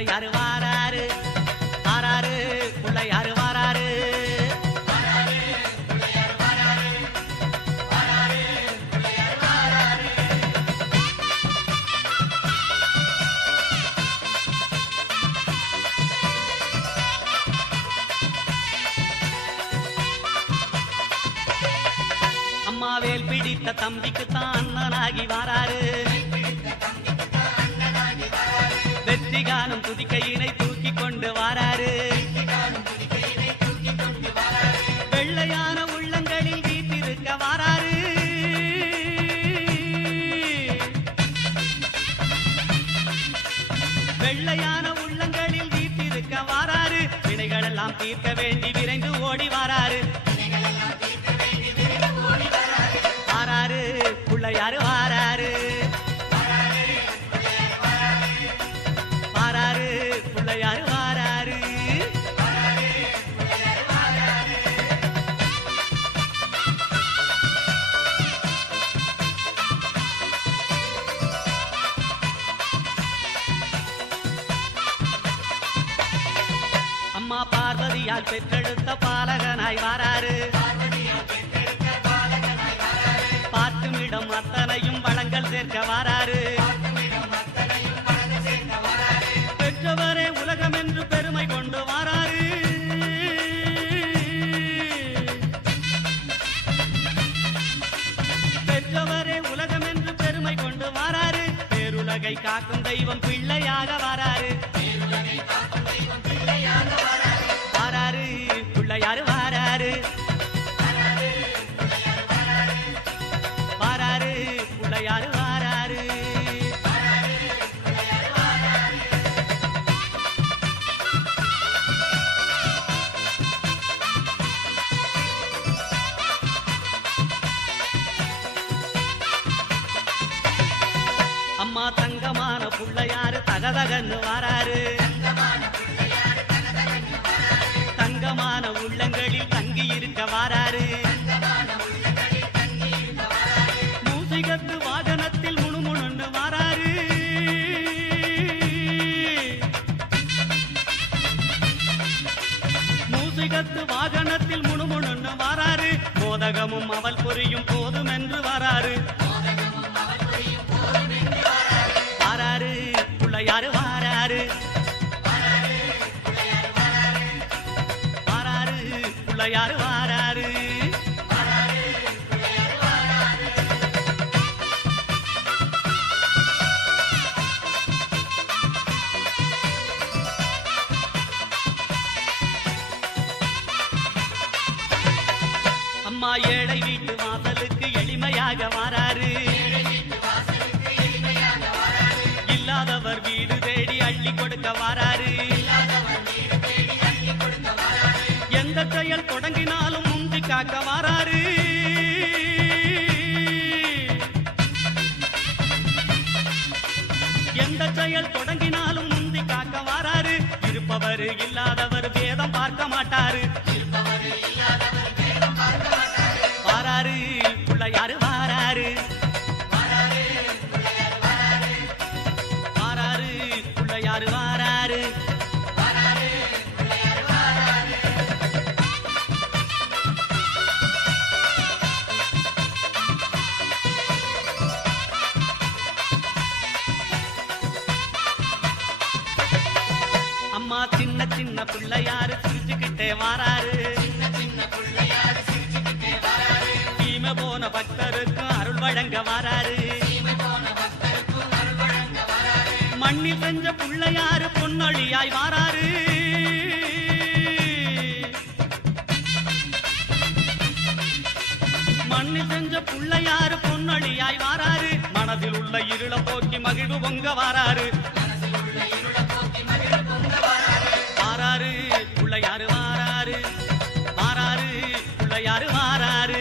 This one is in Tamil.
பிள்ளையாரு வாராரு? ஆறாரு பிள்ளையாரு வாராரு? அம்மாவேல் பிடித்த தம்பிக்கு தான் அண்ணனாகி வாராரு. வாராரு. வெள்ளையான உள்ளங்களில் வீட்டிருக்க வாராரு. வினைகளெல்லாம் தீர்க்க வேண்டி விரைந்து ஓடி வாராரு. வாராரு பிள்ளையாரு அம்மா பார்வதியால் பெற்றெடுத்த பாலகனாய் வாராரு. பார்க்குமிடம் அத்தனையும் வளங்கள் சேர்க்க வாராரு. பெற்றவரே உலகம் என்று பெருமை கொண்டு வாராரு. பெற்றவரே உலகம் என்று பெருமை கொண்டு வாராரு. பேருலகை காக்கும் தெய்வம் பிள்ளையாக வாராரு வாராரு. தங்கமான புள்ளையாரு தகதகன்னு வாராரு. தங்கமான உள்ளங்களில் தங்கி இருக்க வாராரு. மூசிகத்து வாகனத்தில் முணுமுணுன்னு வாராரு. மூசிகத்து வாகனத்தில் முணுமுணுன்னு வாராரு. மோதகமும் அவள் புரியும் போதும் என்று வாராரு வாராரு. பிள்ளையாரு வாராரு? வாராரு பிள்ளையாரு வாராரு. அம்மா ஏழை வீட்டு வாசலுக்கு எளிமையாக வாராரு. புயல் தொடங்கினாலும் முந்தி காக்க மாறாரு. எந்த செயல் தொடங்கினாலும் முந்தி காக்க வாராரு இருப்பவர் இல்லாதவர் வேதம் பார்க்க மாட்டாரு. வாராரு பிள்ளையாரு சின்ன பிள்ளையாரு சிரிச்சுக்கிட்டே வாராரு? தீமை போன பக்தருக்கும் அருள் வழங்க வாராரு. மண்ணில் செஞ்ச பிள்ளையாரு பொன்னொழியாய் வாராரு? மண்ணில் செஞ்ச பிள்ளையாரு பொன்னொழியாய் வாராரு? மனதில் உள்ள இருள போக்கி மகிழ்வு பொங்க வாராரு. யாரு மாறாரு.